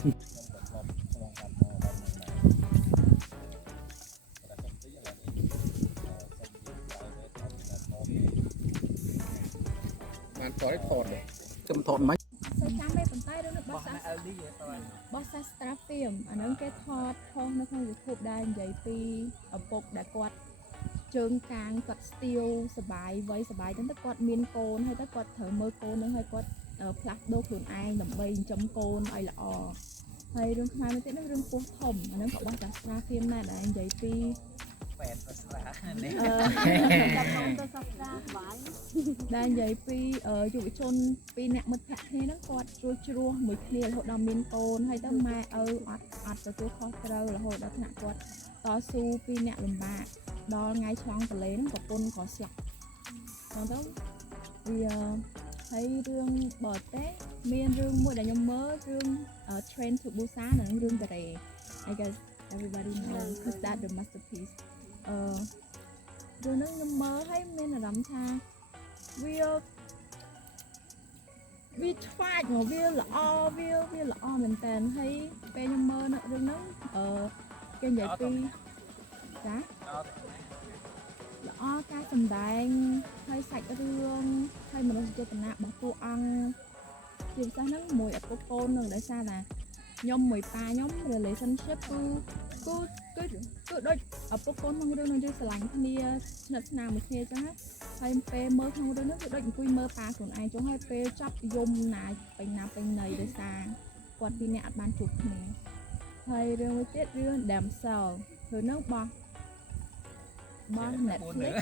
បានថតថតខ្ញុំថតមិនសូមចាំឯប៉ុន្តែរឿងរបស់សាស្ត្រាហ្វៀមអាហ្នឹងគេថតផុសនៅក្នុង YouTube ដែរនិយាយពីឪពុកដែលគាត់ជើងកាងគាត់ស្ទាវសបាយវ័យសបាយទៅគាត់មានកូនហើយទៅគាត់ត្រូវមើលកូននឹងហើយគាត់ផ្លាស់ប្ដូរខ្លួនឯងដើម្បីចិញ្ចឹមកូនឲ្យល្អហើយរឿងខ្មែរមួយទៀតហ្នឹងរឿងពោះធំអាហ្នឹងក៏របស់សាស្ត្រាហ្វៀមដែរដែលនិយាយពីបែបសាស្ត្រានេះចាប់មកទៅសាស្ត្រាបាយដែលនិយាយពីយុវជនពីរអ្នកមិត្តភក្តិគ្នាហ្នឹងគាត់ជ្រោះមួយគ្នារហូតដល់មានកូនហើយទៅម៉ែឪអត់ទទួលខុសត្រូវរហូតដល់ថ្នាក់គាត់តស៊ូពីអ្នកលំបាកដល់ថ្ងៃឆ្លងទន្លេហ្នឹងប្រពន្ធក៏ស្លាប់អញ្ចឹងទៅវាហើយរឿងបរទេសមានរឿងមួយដែលខ្ញុំមើលរឿង Train to Busan និងរឿងកូរ៉េ I guess everybody know because that the masterpiece រឿងហ្នឹងខ្ញុំមើលហើយមានអារម្មណ៍ថាវាឆ្វាចមកវាល្អវាល្អមែនតើហើយពេលខ្ញុំមើលនៅរឿងហ្នឹងគេនិយាយពីចាល្អការសម្ដែងហើយសាច់រឿងហើយមនោសញ្ចេតនារបស់តួអង្គជាពិសេសហ្នឹងមួយឪពុកកូននឹងដោយសារថាខ្ញុំមួយប៉ាខ្ញុំ relationship គឺដូចឪពុកកូនក្នុងរឿងនឹងយើងស្រឡាញ់គ្នាស្និទ្ធស្នាលមួយគ្នាអញ្ចឹងហើយពេលមើលក្នុងរឿងហ្នឹងគឺដូចអង្គុយមើលប៉ាខ្លួនឯងអញ្ចឹងហើយពេលចាប់យំណាពេញណីដោយសារគាត់ពីរនាក់អត់បានជួបគ្នាហើយរឿងមួយទៀតរឿង Damsel រឿងហ្នឹងបោះ Netflix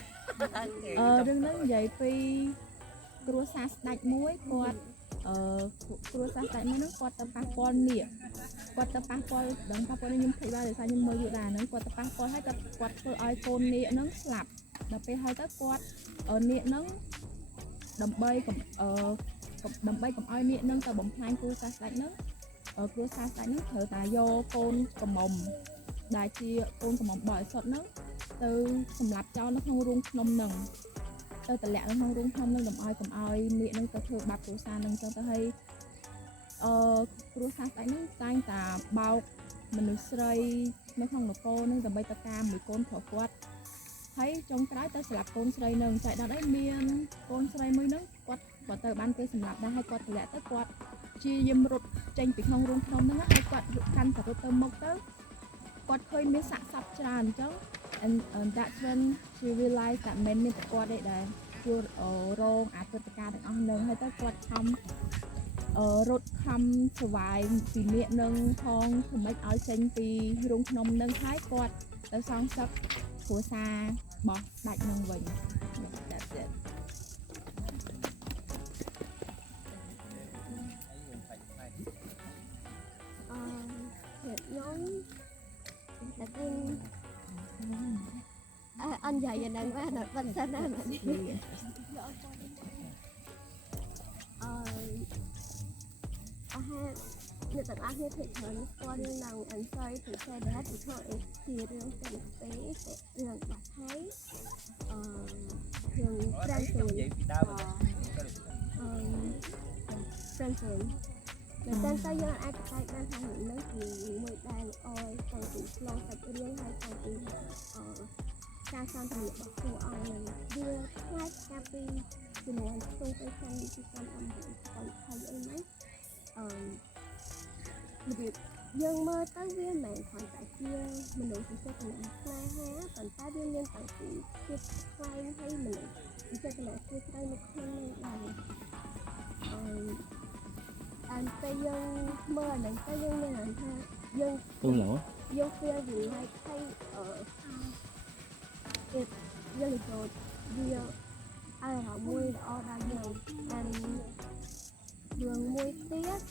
រឿងហ្នឹងនិយាយពីគ្រួសារស្ដេចមួយគាត់គ្រួសារស្ដេចមួយហ្នឹងគាត់ទៅប៉ះពាល់នាគគាត់ទៅប៉ះពាល់ដឹងប៉ះពាល់ខ្ញុំភ័យដែរដោយសារខ្ញុំមើលយូរដែរហ្នឹងគាត់ទៅប៉ះពាល់ហើយគាត់ធ្វើឲ្យកូននាគហ្នឹងស្លាប់ដល់ពេលហើយទៅគាត់នាគហ្នឹងដើម្បីកុំឲ្យនាគហ្នឹងទៅបំផ្លាញគ្រួសារស្ដេចហ្នឹងគ្រួសារស្ដេចហ្នឹងត្រូវតែយកកូនកំមុំដែលជាកូនកំមុំបរិសុទ្ធហ្នឹងទៅសម្លាប់ចោលនៅក្នុងរូងភ្នំហ្នឹងទៅតម្លាក់នៅក្នុងរូងភ្នំហ្នឹងកុំឲ្យនាគហ្នឹងទៅធ្វើបាបគ្រួសារហ្នឹងចឹងទៅហើយគ្រួសារស្ដេចហ្នឹងតែងតែបោកមនុស្សស្រីនៅក្នុងនគរហ្នឹងដើម្បីទៅតាមមួយកូនប្រុសគាត់ហើយចុងក្រោយទៅស្លាប់កូនស្រីហ្នឹងចៃដន្យអីមានកូនស្រីមួយហ្នឹងគាត់ក៏ទៅបានគេសម្លាប់ដែរហើយគាត់តម្លាក់ទៅគាត់ជាយាមរត់ចេញពីក្នុងរូងភ្នំហ្នឹងហើយគាត់កាន់តែរត់ទៅមុខទៅគាត់ឃើញមានសាកសពច្រើនអញ្ចឹងand that's when she realized that មិនមានប្រកបទេដែលជួរងអាព្រឹត្តិការណ៍ទាំងអស់ហ្នឹងហើយទៅគាត់រត់ខំ survive ពីនាគនឹងផងធ្វើម៉េចឲ្យចេញពីរូងភ្នំនឹងហើយគាត់ទៅសងសឹកគ្រួសាររបស់ស្ដេចនឹងវិញ that's it ខ្ញុំតែគឺanh dạy giờ đang quá là bên sinh á mình người ta ăn hết thịt hơn con nào ăn xoay thì xe đá thì thôi thì đường tình tế đường bạc thấy đường trang sườn trang sườn người ta sao giờ ai có tay đang hàng những nước thì mười đàn oi còn từ lo sạch riêng hay còn từ ca son thì bọc của oi mình đưa hai cà thì mình tôi phải sang đi sang âm còn thay ấy mấy việc dân mơ tới viên mạng còn tại kia mình đủ sẽ còn lai há còn ta viên nhân tại thì kia khoai hay mình sẽ còn kia tay một không này anh tây dân mơ này tây dân này là ha dân dân kia gì hay thay ở dân rồi đi ai họ mua ở đây nhiều anh đường mua tiết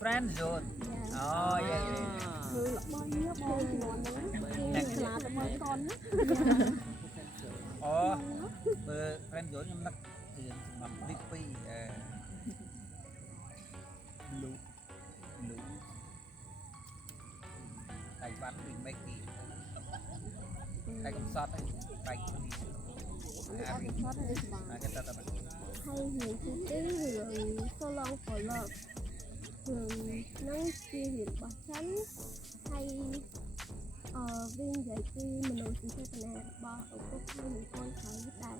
friend zone oh yeah bao nhiêu con friend zone nhưng mà thì mặc đi phi lũ đại bắn bị mấy kỳ đại công sót đấy bạch cái ta hay hiện chi tiết hưởng so long for love hưởng nâng chi hiện bỏ chánh hay viên giải chi mình nổi sự thế này bỏ ở cốc hay những con thấy đại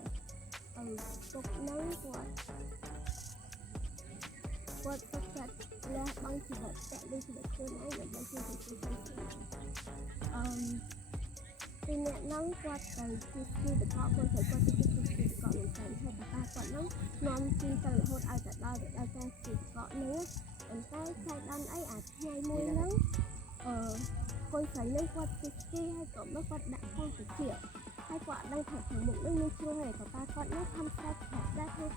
ở cốc nâng quạt cốc chặt là băng chỉ vật chạy đi chỉ vật cơn ấy là băng chỉ vật thì nhẹ nâng quạt từ khi được họ con phải quạt từ khi được gọi là thành hay là ta quạt nâng non khi từ hôn ai tại đây để ai ta chỉ gọi nữa còn cái sai đan ấy ngay môi nâng con phải nâng quạt từ khi hay cộng nó quạt đạn con từ triệu hay quạt đang thật thằng bụng nâng chưa hề có ta quạt nó tham gia thật ra thôi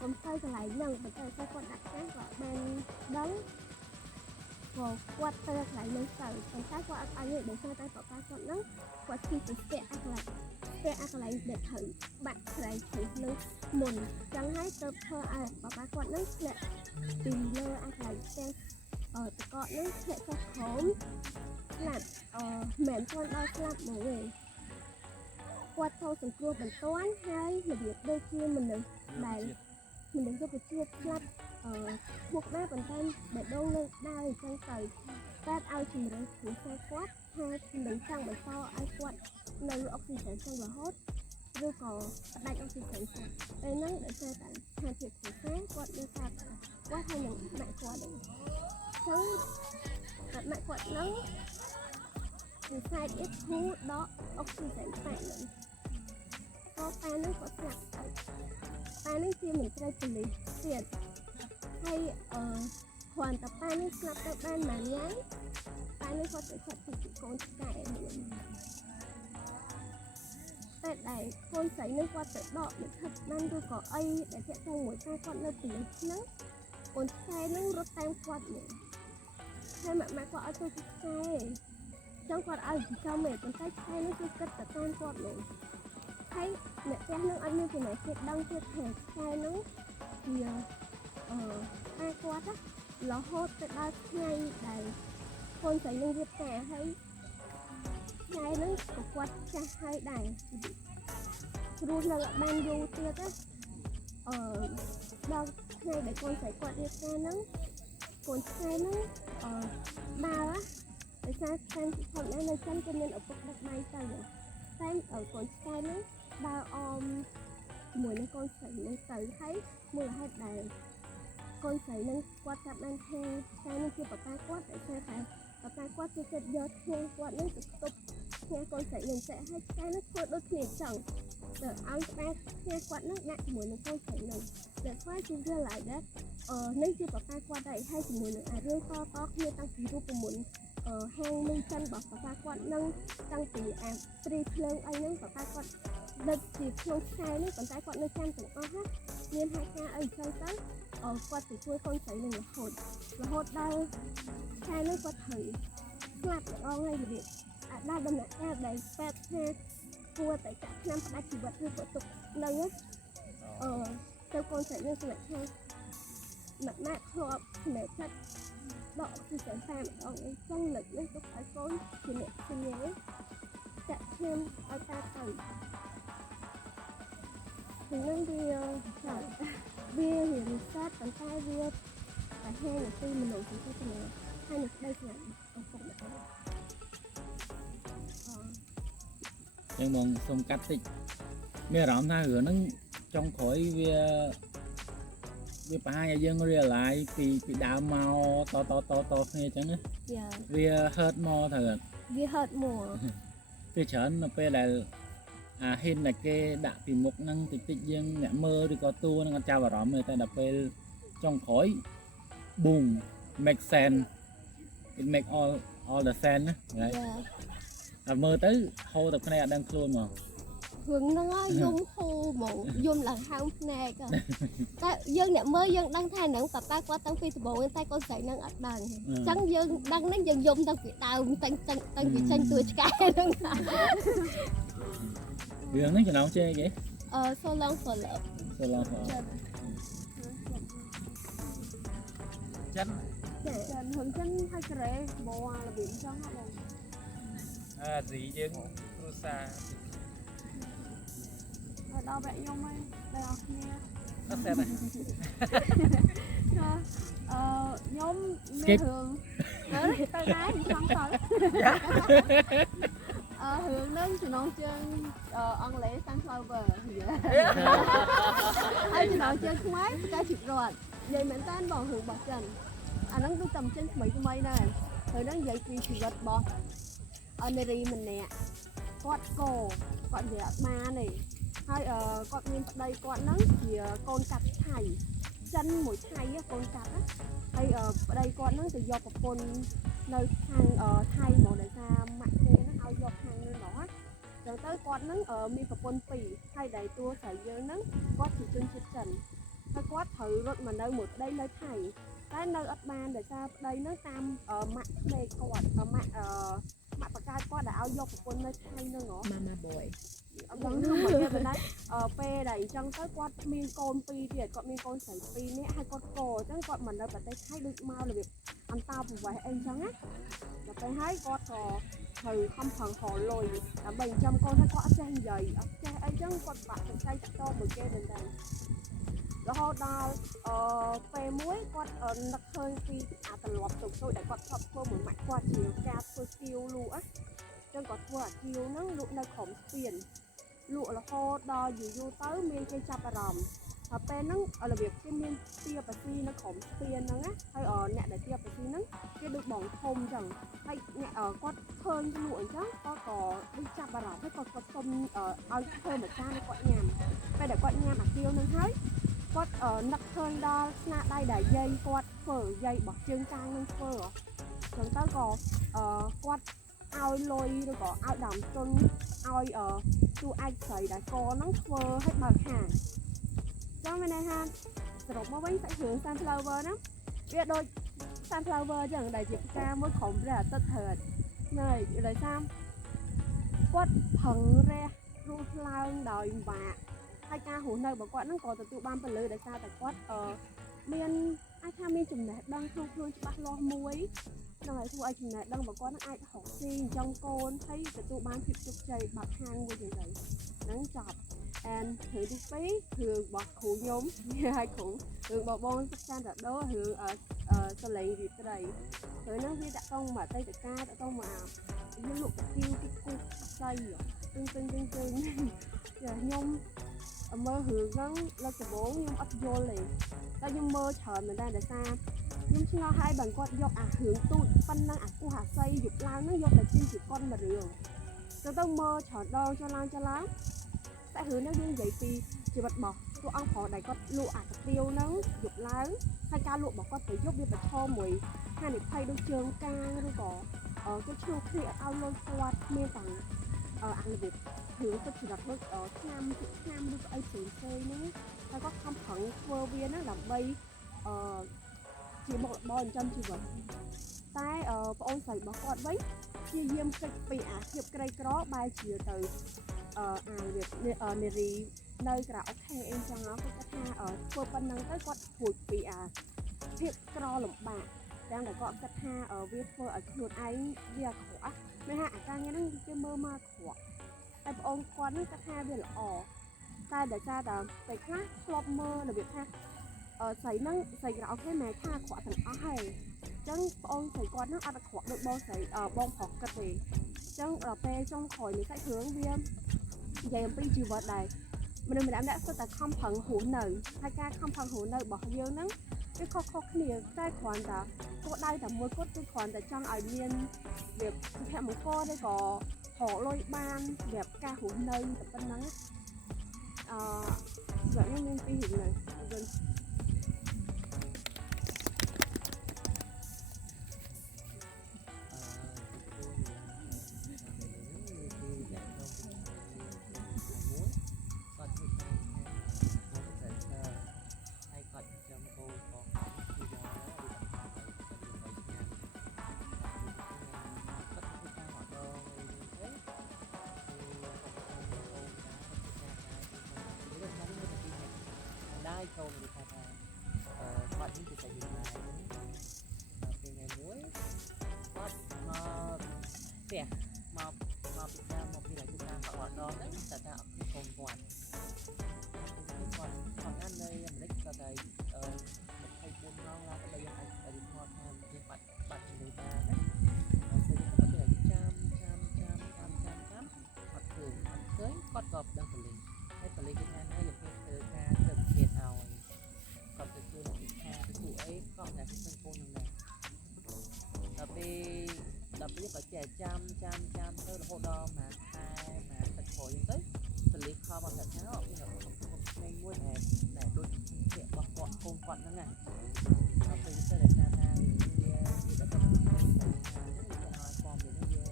còn sai cái lại nâng và ta sai quạt đạn cái gọi bên đắng và quạt ta lại nâng sợi còn cái quạt ai để cho ta có ta quạt nâng quạt khi từ sẽ lại để thử bạn lại thử nâng mồn chẳng hay tơ thơ ai và ta quạt nâng sẽ tìm lơ ai lại xem tự có nâng sẽ cho khóm làm mềm con đo làm một người quạt thâu từng cua bằng toán hay là việc đôi khi mình đừng bài mình đừng có việc chia lắp buộc đá bàn tay để đôn lên đai trong tàu tát ao chìm rồi cũng xe quát hai đừng sang bởi to ai quạt nơi oxygen trong và hốt rồi có đánh oxygen đây nó để xe tại hai chuyện của xe quạt đưa sạc quát hay những mẹ quạt đấy sống đặt mẹ quạt nắng sai ít thu đó oxygen phải nữa có ba nó có sạc ba nó khi mình chơi xử lý tiền hay hoàn tập ba nó sạc tới ban mà nháy ba nó có thể thật thì chỉ con cải tại đây con sấy nó qua tới đọ để thật ban tôi có ai để chạy trong mỗi tay con nó tỉ nó còn xe nó rút tay quạt nữa hay mà qua ở tôi xe trong quạt ai chỉ cho mẹ con tay xe nó cứ cất tới tay quạt nữa thấy mẹ xe nó ăn như thế này sẽ đăng theo thể xe nó thì ai quạt á nó hốt tới ba ngay đầy con sấy nó viết kẻ hay ngay nó có quạt cha hai đầy luôn là ban du tiết á đâu ngay để con sấy quạt đi xe nó còn xe nó bao á để sao xem phần này là chân cho nên ở cục đất bay sao vậy xem ở còn xe nó bao mùi nó con sấy nó sấy thấy mùi là hai đầy con sấy nó quạt chặt lên theo xe nó chưa bật tay quát để xe phải bật tay quát cho chết gió theo quạt nó tục tục theo con sấy mình sẽ hai xe nó thôi đôi khi chẳng để ăn ba theo quạt nó nặng mùi nó con sấy này để quát chúng đưa lại đấy nếu chưa bật tay quát đây hai mùi nó rơi to kia tăng ký rút của muốn hang minh chân bật tay quát nâng tăng tỷ tri phương anh nâng bật tay quát đợt thì không sai nó còn tay quát nó chăn cũng có hết nên hai ca ấy chơi tới quạt thì chui con sấy này là hột đau sai nó quạt thử slap để on ngay việc đau đâm lại ra đầy pet ha cua tại cả năm đã chỉ vật như của tục nâng á theo con sấy như vậy ha mặt nát hộp để chất đọ thì sẽ phàm ở trong lực lên tục phải con thì mẹ xin nhớ chặt thêm ở ta tầng thì nên đi bia hiện sát còn tay bia và hai là khi mình nổi chúng ta này hai là đây là ở cục này nhưng mà không cắt tích bây giờ ta hứa nó trong khối vì ba nhà dân ria lại thì đào màu to hay chẳng nữa vì hết mò thật vì hết mùa vì chởn nó pe là hình là cái đã tìm một năng tích dân mẹ mơ đi có tu nó trao vào đó người ta đập pe trong khói boom make sense it make all the sense đấy mơ tới hô tập cái này đang luôn mà hướng nó dùng hô bộ dùng là hàng này cả dân nè mới dân đăng thay nặng tập ba qua tăng phi thì bộ người ta con sấy nặng ở đằng chẳng dân đăng nó dân dùng tăng bị đào tăng bị xanh tuổi cái đó đường nó cho nó chơi vậy so long for love chân hướng chân hai cái bò là biển trong hả gì chứ xa ở đâu vậy không ơi đây nè អត់ស្អាតទេ ខ្ញុំមាន Skip រឿងទៅដែរខ្ញុំចង់ទៅរឿងនឹងចំណងជើងអង់គ្លេស sunflower ហើយចំណងជើងខ្មែរផ្កាជីករត់និយាយមែនតើបងរឿងរបស់ចិនអាហ្នឹងគឺតែចិនថ្មីថ្មីដែរហើយហ្នឹងនិយាយពីជីវិតរបស់នារីម្នាក់គាត់គាត់និយាយអត់បានទេហើយគាត់មានប្តីគាត់ហ្នឹងជាកូនកាត់ថៃចិនមួយថៃកូនកាត់ណាហើយប្តីគាត់ហ្នឹងទៅយកប្រពន្ធនៅខាងថៃមកដោយសារម៉ាក់គេហ្នឹងឲ្យយកខាងនោះមកចឹងទៅគាត់ហ្នឹងមានប្រពន្ធពីរហើយដែលតួស្រីយើងហ្នឹងគាត់ជាជនជាតិចិនហើយគាត់ត្រូវរត់មកនៅមួយប្តីនៅថៃតែនៅអត់បានដោយសារប្តីហ្នឹងតាមម៉ាក់ក្មេកគាត់ម៉ាក់បកកើតគាត់ដែលឲ្យយកប្រពន្ធនៅថៃហ្នឹងហ៎ Mama boy អត់ដឹងថាមកទៀតដែរពេលដែលអញ្ចឹងទៅគាត់មានកូនពីរទៀតគាត់មានកូនស្រីពីរនាក់ហើយគាត់កអញ្ចឹងគាត់មកនៅប្រទេសថៃដូចមករបៀបអន្តោប្រវេសន៍អីអញ្ចឹងណាដល់ពេលហើយគាត់ក៏ត្រូវខំប្រឹងរកលុយដើម្បីចិញ្ចឹមកូនហើយគាត់អត់ចេះនិយាយអត់ចេះអីអញ្ចឹងគាត់បាក់សង្កេតតមួយគេទៅដែររហូតដល់ពេលមួយគាត់នឹកឃើញពីអាទម្លាប់ទុកទុយដែលគាត់ធ្លាប់ធ្វើមួយម៉ាក់គាត់ជាការធ្វើទៀវលក់ណាចឹងគាត់ធ្វើអាទៀវហ្នឹងលក់នៅក្រុមស្ពានលក់រហូតដល់យូរទៅមានគេចាប់អារម្មណ៍ហើយពេលហ្នឹងរបៀបគេមានទាបស៊ីនៅក្រុមស្ពានហ្នឹងណាហើយអ្នកដែលទាបស៊ីហ្នឹងគេដូចបងធំចឹងហើយអ្នកគាត់ឃើញលក់អញ្ចឹងគាត់ក៏ដូចចាប់អារម្មណ៍ហើយគាត់សុំឲ្យធ្វើមួយចានឲ្យគាត់ញ៉ាំពេលដែលគាត់ញ៉ាំអាទៀវហ្នឹងហើយគាត់នឹកឃើញដល់ស្នាដៃដែលយាយគាត់ធ្វើយាយរបស់ជើងកាងនឹងធ្វើចឹងទៅក៏គាត់ឲ្យលុយឬក៏ឲ្យដើមទុនឲ្យទូអាចស្រីដែលកហ្នឹងធ្វើឲ្យបើកហាងចឹងមានន័យថាសរុបមកវិញសាច់រឿង sunflower ហ្នឹងវាដូច sunflower ចឹងដែលជាផ្កាមួយក្រុមព្រះអាទិត្យហើយណែដោយសារគាត់ផឹងរះរស់ឡើងដោយបាក់ហើយការរស់នៅរបស់គាត់ហ្នឹងក៏ទទួលបានពលឺដោយសារតែគាត់មានអាចថាមានចំណេះដឹងក្នុងខ្លួនច្បាស់លាស់មួយនឹងឲ្យធ្វើឲ្យចំណេះដឹងរបស់គាត់នឹងអាចរកស៊ីអញ្ចឹងកូនហើយទទួលបានភាពជោគជ័យបាត់ហាងមួយយ៉ាងទៅហ្នឹងចប់and រឿងទី2រឿងរបស់គ្រូខ្ញុំហើយគ្រូរឿងបងបងសិក្សាតាដូរឿងសលេងរីត្រីហើយហ្នឹងវាដាក់តងមកអតីតកាលដាក់តងមកវាលក់កាទៀវទីគូស្អីទឹងខ្ញុំមើលរឿងហ្នឹងលើកដំបូងខ្ញុំអត់យល់ទេតែខ្ញុំមើលច្រើនមែនដែរដោយសារខ្ញុំឆ្ងល់ហើយបើគាត់យកអារឿងទូចប៉ុណ្ណឹងអាគូហាស័យយកឡើងហ្នឹងយកតែជាកុនមួយរឿងទៅមើលច្រើនដងចុះឡើងតែរឿងនេះយើងនិយាយពីជីវិតរបស់តួអង្គប្រុសដែលគាត់លក់អាកាទៀវហ្នឹងយកឡើងហើយការលក់របស់គាត់ទៅយកវាប្រឈមមួយហានិភ័យដូចជើងកាងឬក៏គេឈ្លោះគ្នាអត់ឲ្យលុយគាត់មានតែអារបៀបរឿងទឹកចរិតដូចឆ្នាំឬក៏អីផ្សេងហ្នឹងហើយគាត់ខំប្រឹងធ្វើវាហ្នឹងដើម្បីជាមុខរបរចិញ្ចឹមជីវិតតែប្អូនស្រីរបស់គាត់វិញព្យាយាមគិតពីអាភាពក្រីក្របែរជាទៅនារីនៅក្រៅអូខេអីចឹងគាត់ថាធ្វើប៉ុណ្ណឹងទៅគាត់ព្រួយពីអាភាពក្រលំបាកទាំងតែគាត់គិតថាវាធ្វើឲ្យខ្លួនឯងវាអាក្រក់មិនថាអាការងារហ្នឹងគេមើលមកអាក្រក់តែប្អូនគាត់ហ្នឹងគាត់ថាវាល្អតែដោយសារតែពេលខ្លះធ្លាប់មើលរបៀបថាស្រីហ្នឹងស្រីក្រៅអូខេមិនថាអាក្រក់ទាំងអស់ហើយអញ្ចឹងប្អូនស្រីគាត់ហ្នឹងអត់អាក្រក់ដូចបងស្រីបងប្រុសគាត់ទេអញ្ចឹងដល់ពេលចុងក្រោយនៃសាច់រឿងវានិយាយអំពីជីវិតដែរមនុស្សម្នាក់សុទ្ធតែខំប្រឹងរស់នៅហើយការខំប្រឹងរស់នៅរបស់យើងហ្នឹងវាខុសគ្នាតែគ្រាន់តែគោលដៅតែមួយគត់គឺគ្រាន់តែចង់ឲ្យមានវាសុភមង្គលឬក៏រកលុយបានសម្រាប់ការរស់នៅតែប៉ុណ្ណឹងសម្រាប់ខ្ញុំមានពីររឿងហ្នឹងចូលនិយាយថាគាត់នេះជាតែយូរណាស់ពេលថ្ងៃមួយគាត់មកផ្ទះមកពីការមកពីរយៈកាលគាត់អត់ដល់តែថាអត់ឃើញកូនគាត់គាត់នៅអាមេរិក តែចាំទៅរហូតដល់មួយខែមួយទឹកក្រោយអញ្ចឹងទៅលីខមកថាថាអត់មានក្មេងមួយដែលដូចពាក្យរបស់គាត់កូនគាត់ហ្នឹងណាដល់ពេលទៅដែលថាវាដល់ទៅឲ្យព័ត៌មានវា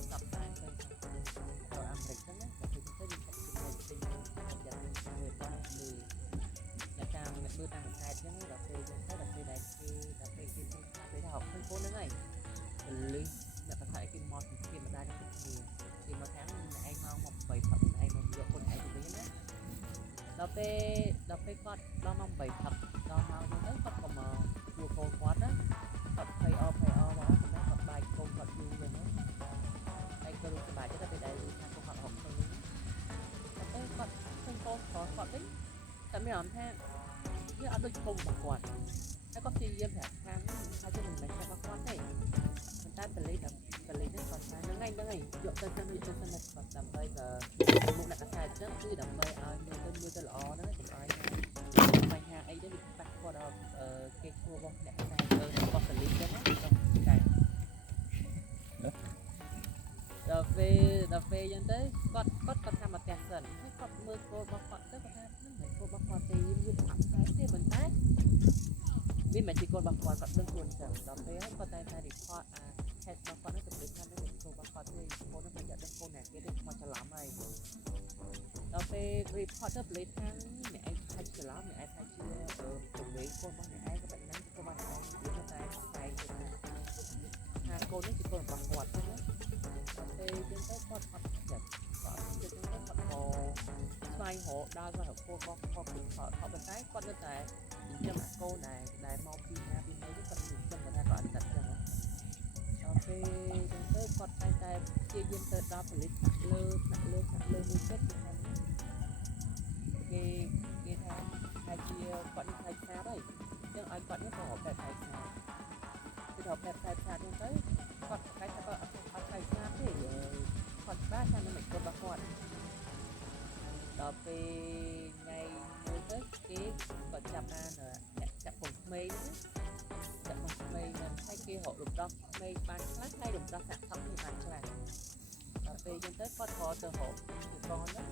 ស្ដាប់តែទៅអាមេរិកហ្នឹងណាទៅទៅវាចាប់ចំណេញទិញយ៉ាងមួយដល់គឺអ្នកតាមអ្នកមើលតាមខ្សែអញ្ចឹងដល់ពេលទៅដល់ពេលដែលគេដល់ពេលគេថាហៅឃើញកូនហ្នឹងហើយទៅលឺអ្នកប្រថាគេមកពីគេមិនដែរទៅគ្នាគេមកថាឯងមក8ផឹកឯងមកយកកូនឯងទៅវិញណាដល់ពេលគាត់ដល់មក8ផឹកដល់មកទៅគាត់ក៏មកជួកូនគាត់ណាគាត់ភ័យអមកគាត់បាយកូនគាត់យូរហ្នឹងណាហើយក៏รู้សប្បាយចិត្តទៅដែលថាកូនគាត់ហប់ទៅវិញតែគាត់ឃើញកូនគាត់វិញតែមានអារម្មណ៍ថាវាអត់ដូចកូនរបស់គាត់ហើយគាត់ព្យាយាមប្រាប់ខាងថាជាមិនមែនរបស់គាត់ទេតែបលិហ្នឹងគាត់ថាហ្នឹងហើយយកទៅសិនគាត់ដើម្បីមុខអ្នកកសែតអញ្ចឹងគឺដើម្បីឲ្យមើលទៅល្អហ្នឹងកុំឲ្យបញ្ហាអីទៅវាប៉ះពាល់ដល់គេឈ្មោះរបស់អ្នកកសែតរបស់បលិហ្នឹងណាក្នុងតែដល់ពេលអញ្ចឹងទៅគាត់ថាមកផ្ទះសិនហើយគាត់មើលគោលរបស់គាត់ទៅគាត់ថាហ្នឹងមិនគោលរបស់គាត់ទេយើងអត់ខ្សែទេប៉ុន្តែវាមិនជាគោលរបស់គាត់ដឹងខ្លួនអញ្ចឹងដល់ពេលហើយគាត់តែ report ហេតុរបស់គាត់នឹងទៅថានឹងគោលរបស់គាត់ទេគោលនឹងមិនយកដឹងគោលណាគេទេមកច្រឡំហើយដល់ពេល report ទៅប្លេខាងអ្នកឯងថាច្រឡំអ្នកឯងថាជាជំនាញគោលរបស់អ្នកឯងក៏បែបហ្នឹងគោលរបស់អ្នកឯងវាតែខ្សែទៅថាគោលនេះជាគោលរបស់គាត់ទេណាដល់ពេលចឹងទៅគាត់អត់ចិត្តគាត់ចឹងទៅគាត់ក៏ស្វែងរកដើរគាត់រកគោលរបស់គាត់ប៉ុន្តែគាត់នៅតែចិញ្ចឹមអាកូនដែលមកពីណាពីណីគាត់ចិញ្ចឹមគាត់ថាគាត់អត់ចិត្តចឹងដល់ពេលចឹងទៅគាត់តែព្យាយាមទៅដល់ប៉ូលីសថ្នាក់លើមួយចិត្តគេថាជាគាត់នេះថៃខ្សាហើយចឹងឲ្យគាត់នេះទៅរកបែបថៃខ្សាទៅរកបែបថៃខ្សាចឹងទៅគាត់ប្រកែកថាគាត់អត់ថៃខ្សាទេគាត់បាថានឹងមិនគាត់របស់គាត់ដល់ពេលថ្ងៃមួយទៅគេគាត់ចាប់បានអ្នកចាក់ពងក្មេងចាក់ពងក្មេងហ្នឹងហើយគេរករំដោះក្មេងបានខ្លះហើយរំដោះសាក់ថប់នេះបានខ្លះដល់ពេលចឹងទៅគាត់ក៏ទៅរកកូនហ្នឹង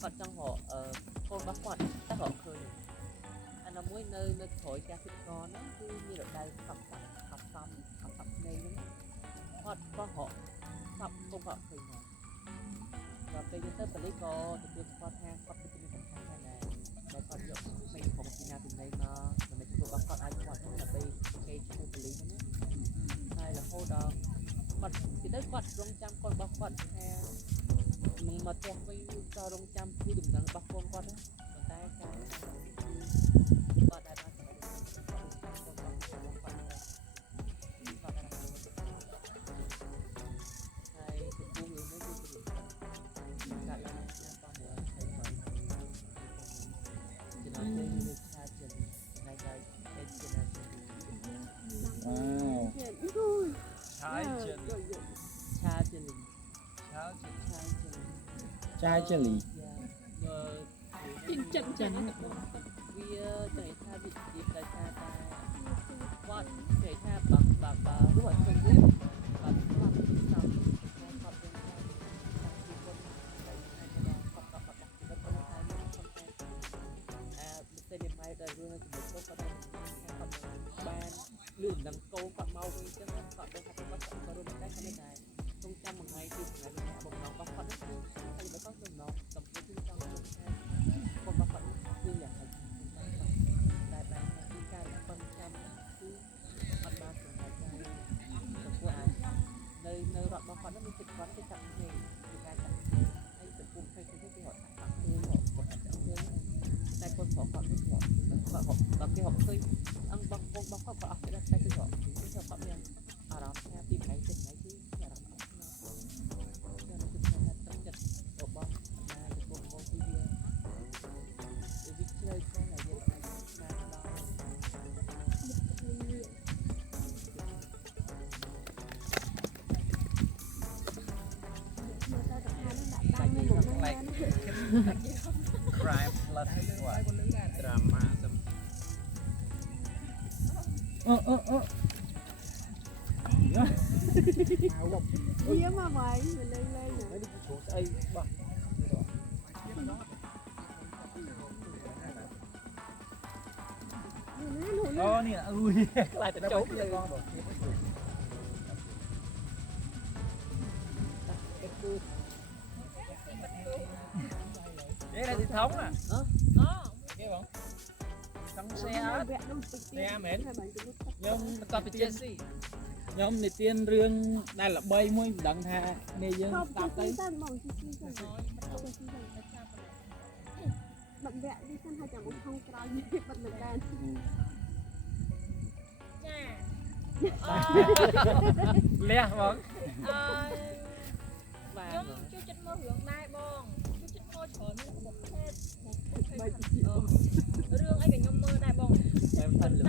គាត់ចង់រកកូនរបស់គាត់តែរកឃើញអានោះមួយនៅក្រោយចាស់ទីកនហ្នឹងគឺមានរដូវខប់ក្មេងហ្នឹងគាត់ក៏រកខប់កូនគាត់ឃើញហ្នឹងដល់ពេលទៅប៉ូលីសក៏ទទួលស្គាល់ថាគាត់ពិតជាសំខាន់ណាស់ដែលគាត់យកមេของពីណាពីណីមកដើម្បីទទួលរបស់គាត់ឲ្យគាត់ដើម្បីគេឈ្មោះប៉ូលីសហ្នឹងហើយរហូតដល់គាត់ទីទៅគាត់រងចាំកូនរបស់គាត់ថានឹងមកផ្ទះវិញក៏រងចាំពីដំណឹងរបស់កូនគាត់ណាប៉ុន្តែការគាត់ដែលបានសម្រេចគាត់ចាំកូនរបស់គាត់ហើយទទួលរឿងនេះគឺកាត់ឡើងតាមតាមមួយហើយបានចំណុចនេះវាឆាចិនថ្ងៃដល់អេជណាចិនវ៉ាវឆាយចិនចិញ្ចឹមវាតែថាវាតែថាតែគាត់តែថាបើរត់ទៅវិញបើគាត់ទៅតាមគាត់ទៅតាមទីគាត់តែគាត់ដាក់ជីវិតគាត់ថាមិនសំខាន់ទៅនេះមកដល់រឿងជាមួយគាត់បានលឺដំណឹងកូនគាត់មកវិញចឹងគាត់ដឹងថាគាត់ក៏រួមតែគាត់មិនដែរចង់ចាំមួយថ្ងៃពីថ្ងៃនេះបំណងរបស់គាត់គឺតែបើគាត់បំណងសំខាន់គឺចង់ថាគាត់របស់គាត់គឺយ៉ាងម៉េចតែបានពីការប៉ុនចាំគឺអត់បានសម្រេចដែរព្រោះនៅរដ្ឋរបស់គាត់នឹងមានចិត្តគាត់គេចាប់គ្នាពីការចាប់គ្នាហើយចំពោះផ្សេងៗគេហត់ថាក់គ្នាគាត់ចាប់គ្នាតែគាត់ប្រកបនឹងគាត់ដល់គេហត់ឃើញអង្គបងគាត់ក៏អត់ដែរតែគឺគាត់មានអារម្មណ៍ថាពីថ្ងៃទៅថ្ងៃគឺអារម្មណ៍អត់ស្គាល់តែគឺថាទឹកចិត្តរបស់ណាចំពោះបងពីវាឆ្លើយខាងតែយើងអាចបានដល់crime plus what drama អូ Dĩa mà vậy mình lên lên nè. Mấy đứa xuống xây bác. Đó nè, ui, lại tới chỗ này con rồi. Đây là thịt thống à? Cái bọn trong xe ớt, xe mến, nhưng mà còn bị chết gì? nhóm này tiên riêng đây là bay mới đặng tha này dân đạp tới bật vẹn đi xem hai chồng không cao như bật được đèn Lẹ vâng. Nhưng chú chích mơ hướng đai bong chú chích mơ trời mình một hết rương ấy cái nhom mơ đai bong bên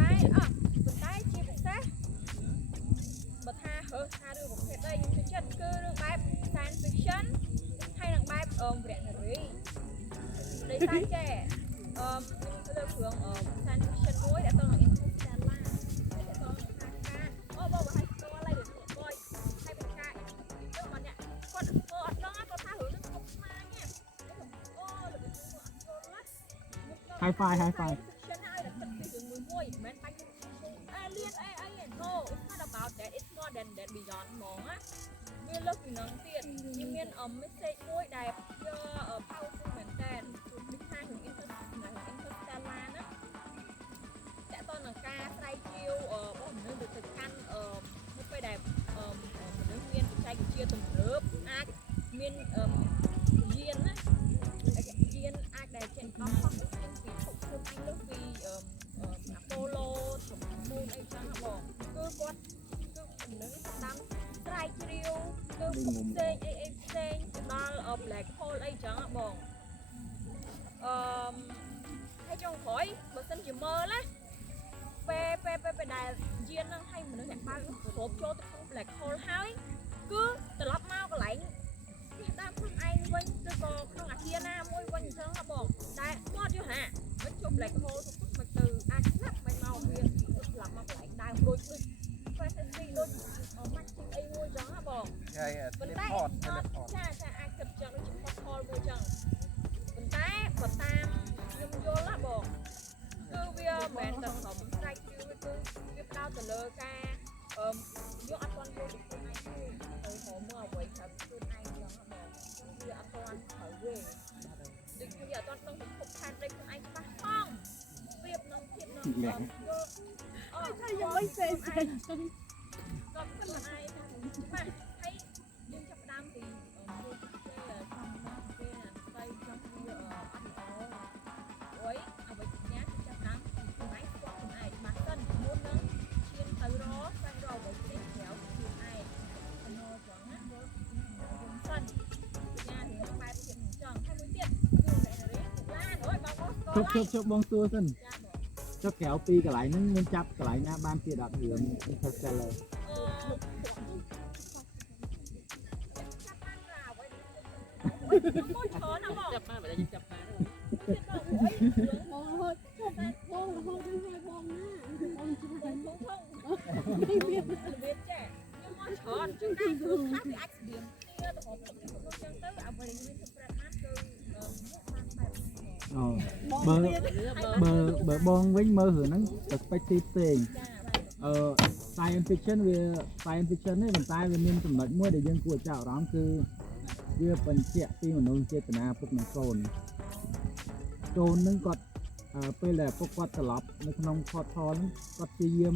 tay chia bên sát bật ha đưa một hết đây nhưng chú chích cứ rương bài science fiction hay là bài vẹn rồi đây sai trẻ tôi hướng science fiction muối đã tôi là Interstellar để tôi là bao hai tôi lại được coi hay bên trai nhưng mà nè con đó có tha hướng nó không mà nha high five high five no it's not about that it's more than that beyond ហ្មងណាវាលើសពីនឹងទៀតវាមានmessage មួយដែលវា powerful មែនតើដូចថាក្នុង Interstellar ណាតើតើនឹងការស្រាវជ្រាវរបស់មនុស្សទៅកាន់នៅពេលដែលមនុស្សមានបច្ចេកវិទ្យាទំនើបអាចមានយានណាយានអាចដែលចេញអស់ពីភពខ្លួនឯងលើសពីApollo សំមូលអីចឹងហ៎បងគឺគាត់គឺមនុស្សតាមស្រាវជ្រាវទៅផ្សេងអីផ្សេងទៅដល់ black hole អីចឹងហ៎បងហើយចុងក្រោយបើសិនជាមើលណាពេលដែលយាននឹងឲ្យមនុស្សអ្នកបើកគ្របចូលទៅក្នុង black hole ហើយគឺត្រឡប់មកកន្លែងនេះតាមខ្លួនឯងវិញឬក៏ក្នុងអាគារណាមួយវិញអញ្ចឹងហ៎បងតែគាត់យល់ហាមិនជប់ black hole មិនទៅអាចស្លាប់មិនមកវាស្លាប់មកកន្លែងដើមដូច fantasy ដូចម៉ាច់អីមួយចឹងហ៎បងហើយប៉ុន្តែចាអាចគិតចឹងដូចជា portal មួយចឹងប៉ុន្តែបើតាមខ្ញុំយល់ណាបងគឺវាមិនមែនតែក្រុមស្រាវជ្រាវគឺវាផ្ដោតទៅលើការយកអត់ទាន់យល់ពីខ្លួនឯងទេទៅហៅមើលអ្វីថាខ្លួនឯងចឹងហ៎បងវាអត់ទាន់ត្រូវទេដូចវាអត់ទាន់ក្នុងពិភពខែត្រីខ្លួនឯងច្បាស់ផងប្រៀបនឹងភាពនឹងយល់ថាយ៉ាងមិនផ្សេងគាត់ខ្លួនឯងច្បាស់ហើយយើងចាប់ផ្ដើមពីមួយទេចំណាស់ពេលស្អីចង់វាអត់ល្អអ្វីញ៉ាំចាប់ផ្ដើមពីខ្លួនឯងស្គាល់ខ្លួនឯងច្បាស់សិនមុននឹងឈានទៅរកស្វែងរកអ្វីផ្សេងក្រៅខ្លួនឯងអនុចឹងណាយល់សិនញ៉ាំរឿងបែបភាពចឹងហើយមួយទៀតគឺអ្នករៀនឡានអើយបងជប់បងសួរសិនចុះក្រៅពីកន្លែងហ្នឹងមានចាប់កន្លែងណាបានទៀតអត់រឿង Interstellar មួយច្រើនណាបងចាប់បានបើយើងចាប់បានបងហត់បងហត់ទៅឲ្យបងណាបងជួយធំនេះមានចាខ្ញុំមកច្រើនជួនណាគឺខ្លះវាអាចស្តៀងគ្នាទៅហូបទៅចឹងទៅអ្វីមានសម្រាប់បានគឺបានបែបបើបងវិញមើលរឿងហ្នឹង perspective ផ្សេងscience fiction វា science fiction នេះប៉ុន្តែវាមានចំណុចមួយដែលយើងគួរចាប់អារម្មណ៍គឺវាបញ្ជាក់ពីមនោសញ្ចេតនាពុកនិងកូនហ្នឹងគាត់ពេលដែលពុកគាត់ត្រឡប់នៅក្នុង portal ហ្នឹងគាត់ព្យាយាម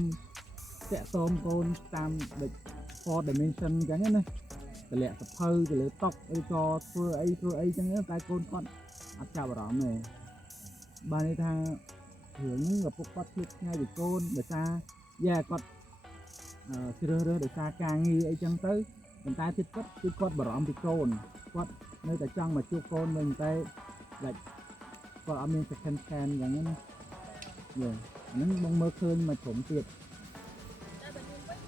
តាក់ទងកូនតាមដូច 4 dimension អញ្ចឹងណាតម្លាក់សភៅទៅលើតុអីក៏ធ្វើអីអញ្ចឹងតែកូនគាត់អត់ចាប់អារម្មណ៍ទេបានន័យថារឿងហ្នឹងឪពុកគាត់ភ្លេចថ្ងៃពីកូនដោយសារគាត់ជ្រើសរើសដោយសារការងារអីចឹងទៅប៉ុន្តែទីពិតគឺគាត់បារម្ភពីកូនគាត់នៅតែចង់មកជួបកូនវិញតែគាត់អត់មាន second chance យ៉ាងហ្នឹងហ្នឹងបងមើលឃើញមកក្រុមទៀតតែបើខ្ញុំវិញក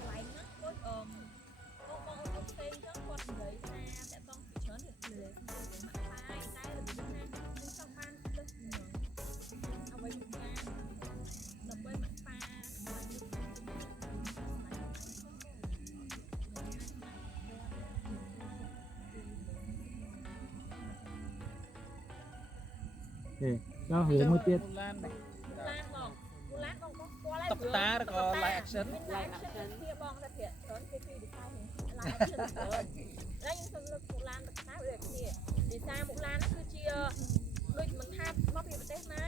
ន្លែងហ្នឹងដូចបងផ្សេងចឹងគាត់និយាយថាតើតង់ពីច្រើនលើម៉ាក់បាយតែរបៀបណាខ្ញុំចង់បានលើសពីហ្នឹងអ្វីមួយយ៉ាងដើម្បីម៉ាក់ប៉ា cho hiểu một tiết ឡានបងឡានបងបងស្គាល់ហើយ តុកតាឬក៏ live action មាន live action គ្នាបងតែភាគច្រើនគេពីវិស័យ live action ច្រើនហើយខ្ញុំសូមលើកមុខឡានតុកតាដូចគ្នាវិសាមុខឡានហ្នឹងគឺជាដូចមិនថាមកពីប្រទេសណា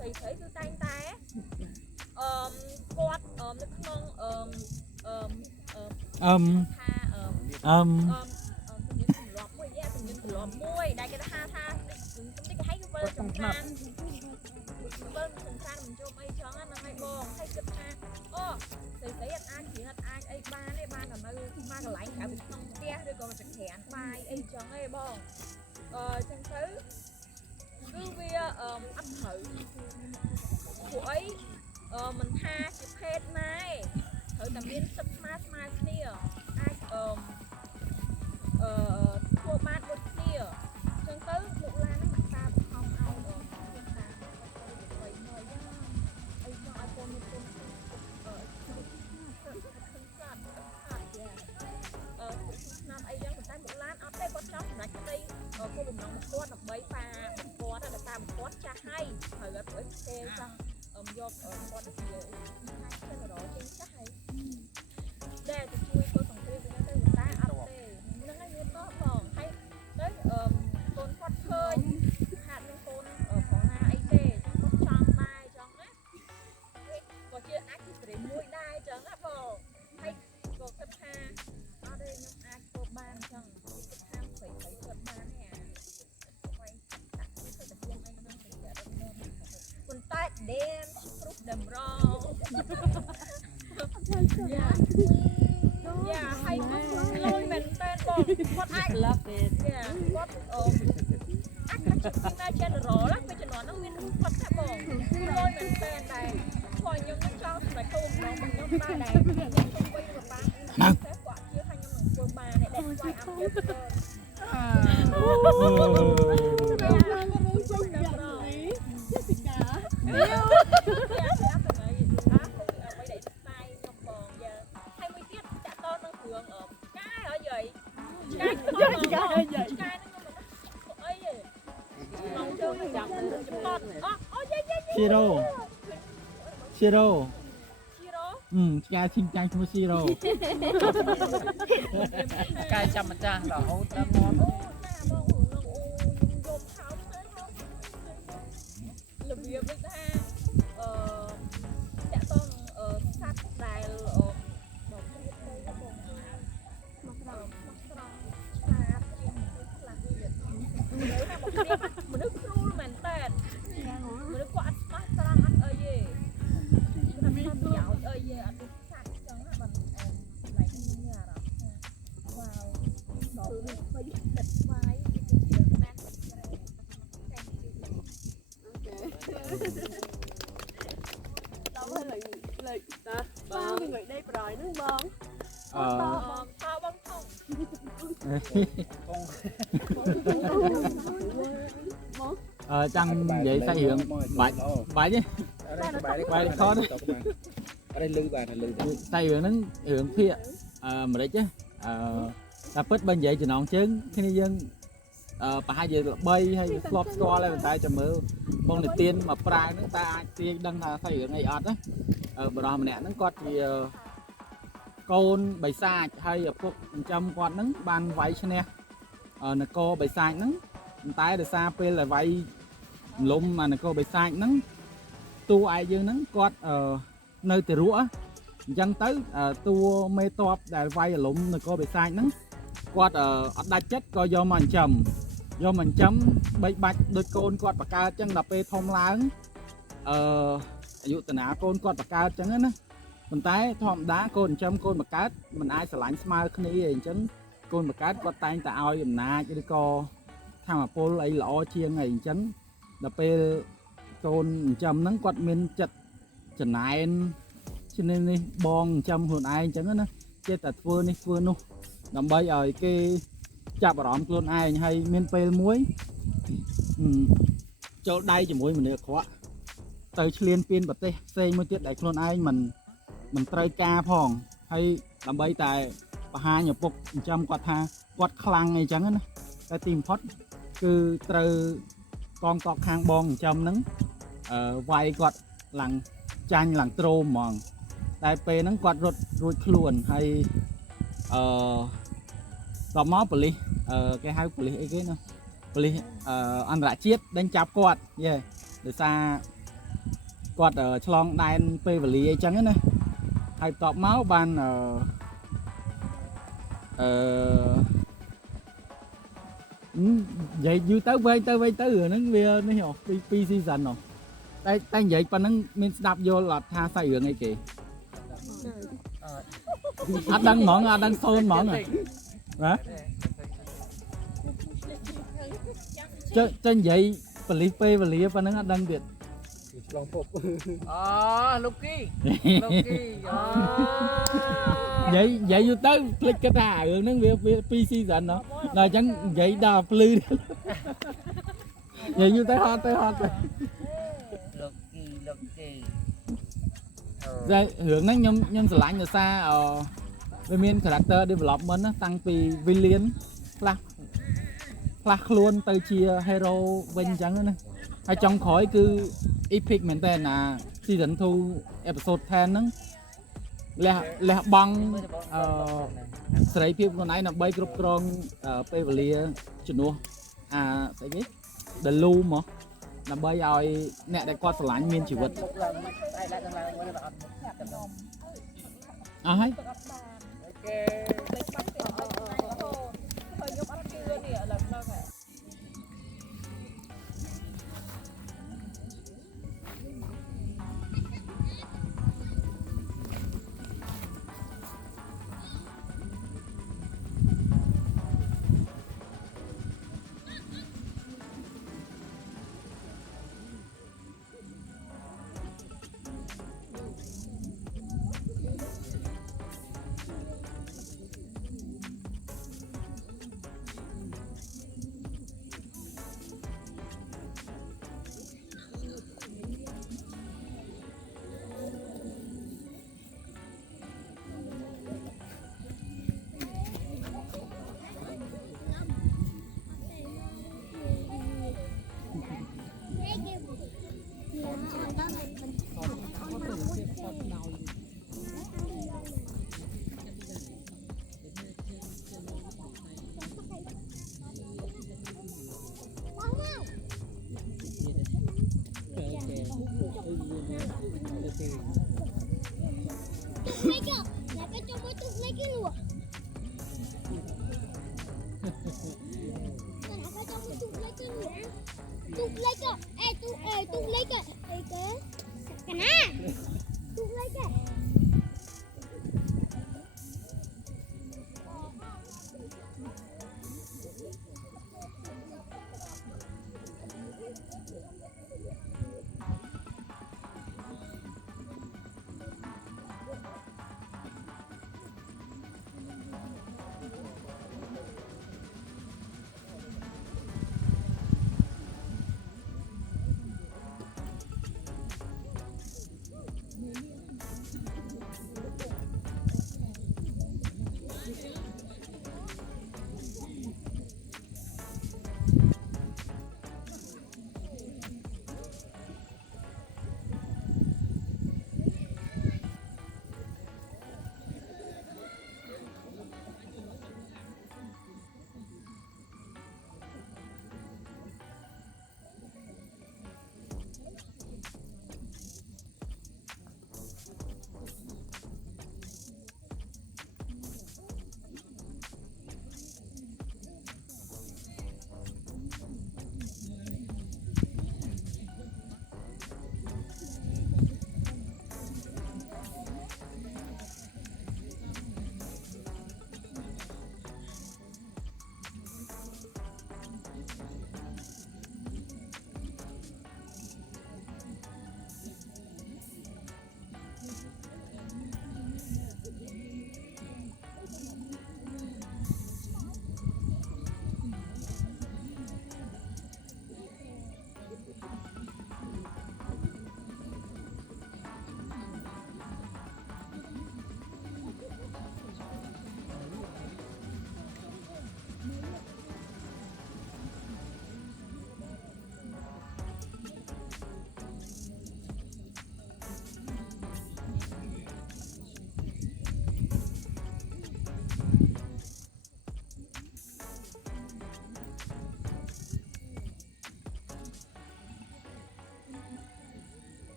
ទេគឺស្រីគឺតែងតែគាត់នៅក្នុងថាជំនាញទម្លាប់មួយជំនាញទម្លាប់មួយដែលគេថាជំនាញគេឲ្យវិលសំខាន់វិលសំខាន់មិនជុំអីចឹងហ្នឹងហើយបងហើយគិតថាអូស្រីអាចរៀនអាចអីបានទេបានតែនៅមកកន្លែងក្រៅពីក្នុងផ្ទះឬក៏ចក្រានបាយអីចឹងឯងបងចឹងទៅគឺវាអត់ត្រូវពួកអីមិនថាជាភេទណាត្រូវតែមានសិទ្ធិស្មើគ្នាអាចធ្វើបានដូចគ្នាចឹងទៅលោកឡានហ្នឹងដាក់តាបង្ខំឲ្យគេថាឲ្យមកយ៉ាងអីមកឲ្យកូនខ្ញុំឆ្នាំអីយ៉ាងប៉ុន្តែលោកឡានអត់ទេគាត់ចង់សម្រេចក្តីគោលបំណងរបស់គាត់ដើម្បីប៉ាគាត់ដល់តាមគាត់ចាស់ហើយហើយគាត់ធ្វើគេចង់យកគាត់ទៅជាខាង general ជាងចាស់ហើយដែលទៅជួយធ្វើសង្គ្រាមវិញទៅតែអត់ទេហ្នឹងហើយវាតោះបងហើយទៅកូនគាត់ឃើញហាត់នឹងកូនផងណាអីទេគាត់ចង់ដែរចង់ណាក៏ជាអាចជាស្រីមួយដែរចឹងណាបងហើយក៏គិតថាអត់ទេខ្ញុំអាចធ្វើបានចឹងគិតថាស្រីគាត់បានទេហើយដាក់ទៅទៅជាអីហ្នឹងទៅតែប៉ុន្តែដេមព្រុសដំរងយ៉ាហើយលុយមែនតើបងគាត់អាចឡឹកទេគាត់អាចថាជា general ណាពេលជំនាន់ហ្នឹងមានគាត់ថាបងលុយមែនតើដែរគាត់ខ្ញុំនឹងចង់សម្រាប់គោលបំណងរបស់ខ្ញុំបានដែរខ្ញុំទៅវិញទៅបានតែគាត់ជឿថាខ្ញុំនឹងធ្វើបានដែរដែលស្វែងអភិវឌ្ឍទៅSiro ឆ្កែឈីមចាញ់ឈ្មោះ Siro ឆ្កែចាំម្ចាស់រហូតដល់មករបៀបដូចថាតាក់តងសัตว์ដែលបងព្រៀបទៅបងមកស្រង់ស្អាតជាងខ្លះទៀតនៅថាបងព្រៀបមនុស្សគ្រូមែនតើមនុស្សគាត់អត់ស្មោះត្រង់អត់អីទេគាត់មានប្រយោជន៍អីទេអត់មានសัตว์ចឹងណាបងកន្លែងនេះមានអារម្មណ៍ថាវ៉ាវដល់វិញឃើញទឹកវាយជាមែនតែដល់ហើយលេខតាបងពីងដីប្រយហ្នឹងបងតបងធំchẳng vậy sao hiện bài bài chứ bài đi con ở đây lư bàn là lư sao hiện nó hiện phía mà đấy chứ ta pít bên vậy thì nón trứng khi dân bà hai giờ bay hay flop score lên tay cho mưa con này tiên mà prai nó ta tiên đăng là sao hiện ngày ọt á bữa đó mình nè nó có thì con bày xa hay ở phục trăm con nó ban váy cho nè nó cô bày xa nó tay để xa pe là váy lùm mà nó cô bày xa nó tu ai dương nó có nơi từ rũa dân tới tu mê top để váy lùm nó cô bày xa nó quạt ở đạch chất coi do mình chấm bạch bạch đôi con quạt bạc ca chân là pe thông láng dụ từ nào con quạt bạc ca chân á mình tái thom đá con chấm con bạc cát mình ai sẽ lánh smile cái này chân con bạc cát quạt tay ta ao dùm na cho đi co thằng mà pol ấy lọ chiên ngày chân là pe con chấm nắng quạt mình chật chần này cho nên đi bong chấm hồn ai chân á chơi tạt phơi đi phơi nu làm bây giờ cái chạp ở đó luôn ai hay men pe muối cho đây chỉ muối mình được khó tới liên pin bật tê xây mới tiết đại luôn ai mình trai ca phong hay làm bây tại và hai nhập phục trăm quạt ha quạt khăng này trắng á cái tìm thoát cứ từ កងតខាងបងចំហ្នឹងវាយគាត់ឡើងចាញ់ឡើងត្រូមហ្មងតែពេលហ្នឹងគាត់រត់រួចខ្លួនហើយតមកប៉ូលីសគេហៅប៉ូលីសអីគេណាប៉ូលីសអន្តរជាតិដេញចាប់គាត់យេដោយសារគាត់ឆ្លងដែនពេលវេលាអីចឹងណាហើយតបមកបាននិយាយយូរទៅវែងទៅហ្នឹងវានេះពីseason ហ៎តែនិយាយប៉ុណ្ណឹងមានស្ដាប់យល់អត់ថាស្អីរឿងអីគេអត់ដឹងហ្មងអត់ដឹងសូនហ្មងណាចុះនិយាយប៉ូលីសពេលវេលាប៉ុណ្ណឹងអត់ដឹងទៀត ឆ្លងភព លោកគីនិយាយយូរទៅភ្លេចគេថារឿងហ្នឹងវាពីseason ហ៎ដល់អញ្ចឹងនិយាយដល់ភ្លឺនិយាយយូរទៅហត់ទៅលោកគីតែរឿងហ្នឹងខ្ញុំស្រឡាញ់ដោយសារវាមាន character development ណាតាំងពី villain ផ្លាស់ខ្លួនទៅជា hero វិញអញ្ចឹងណាហើយចុងក្រោយគឺ epic មែនតើណា season 2 episode 10 ហ្នឹងលះបង់សេរីភាពខ្លួនឯងដើម្បីគ្រប់គ្រងពេលវេលាជំនួសស្អីគេ The Loom ហ៎ដើម្បីឲ្យអ្នកដែលគាត់ស្រឡាញ់មានជីវិតអស់ហើយ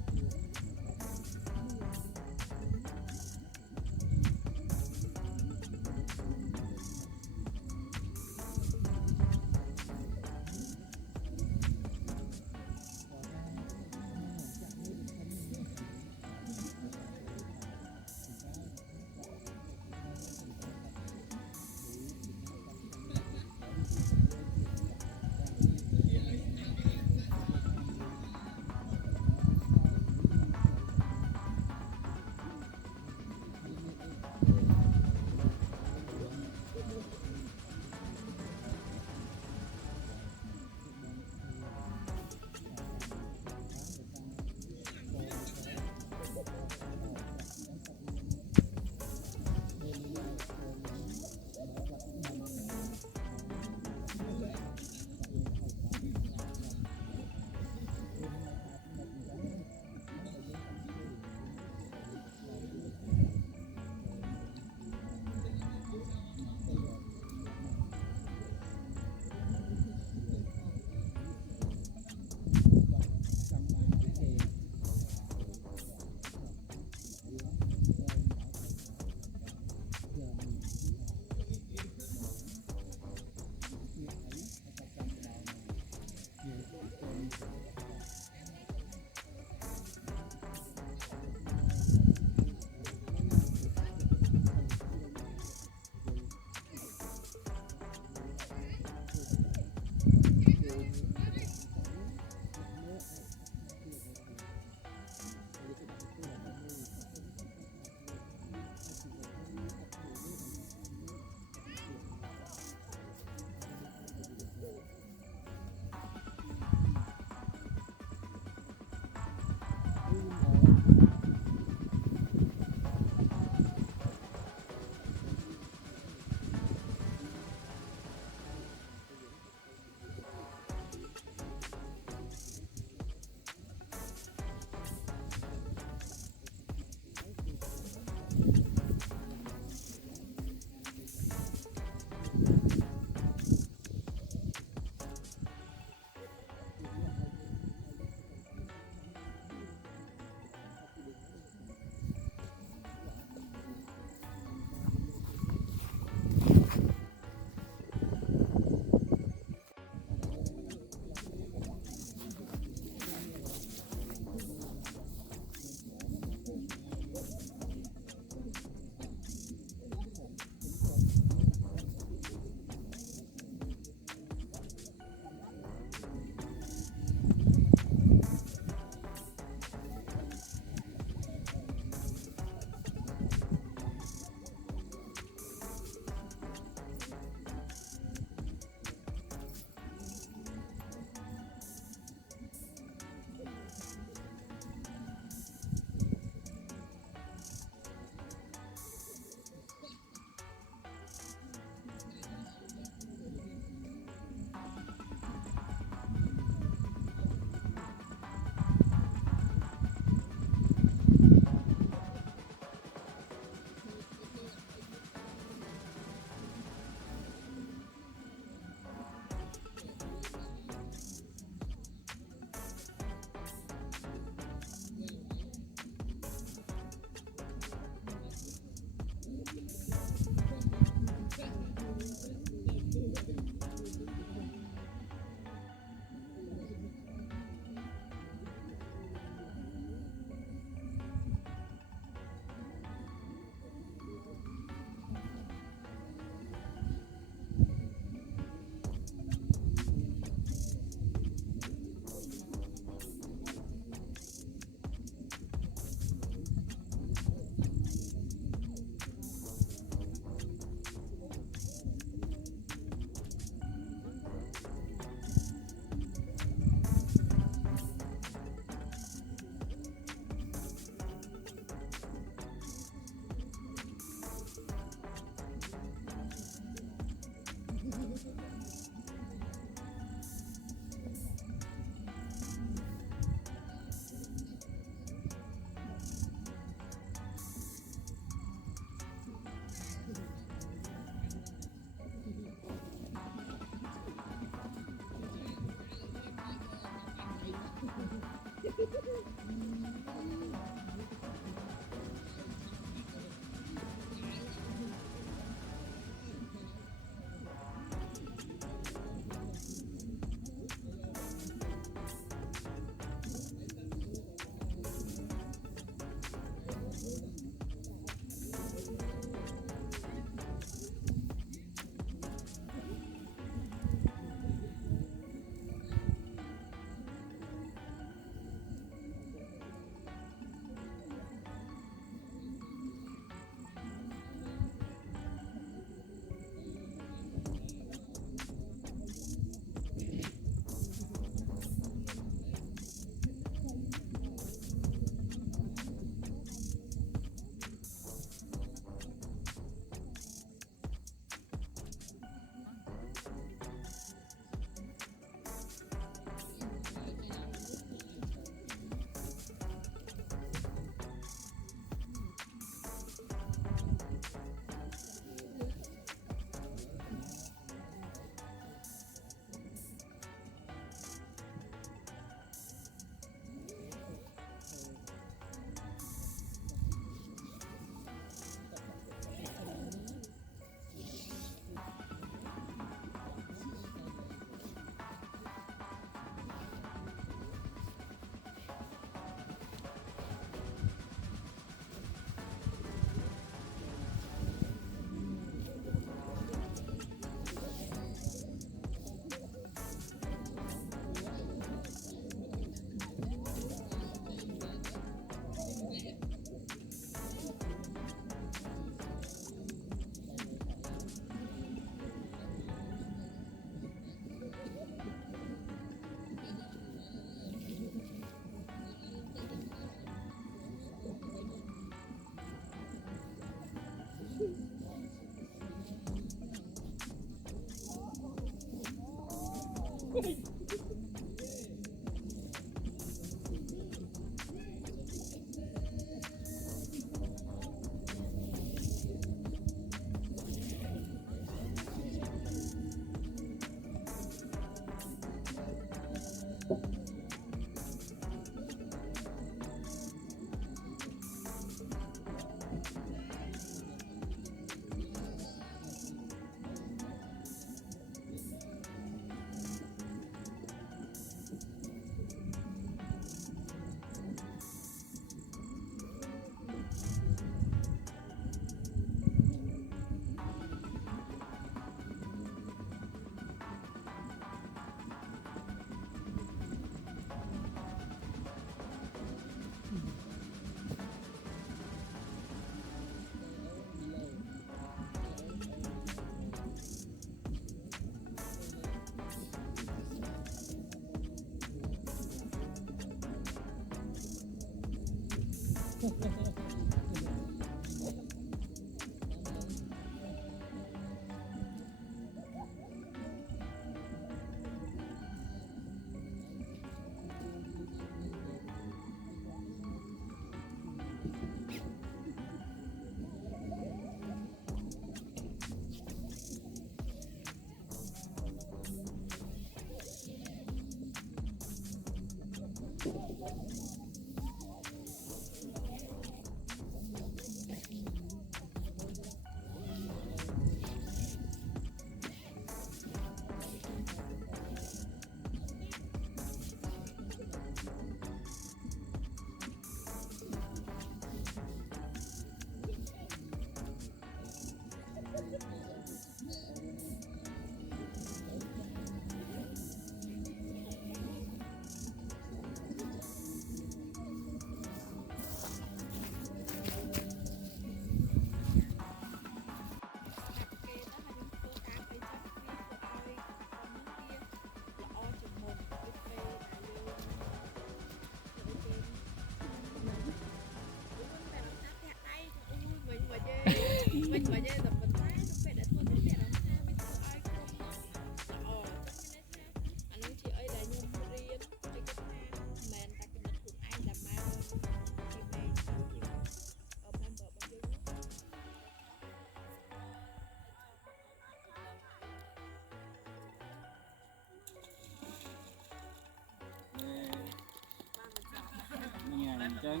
ចឹង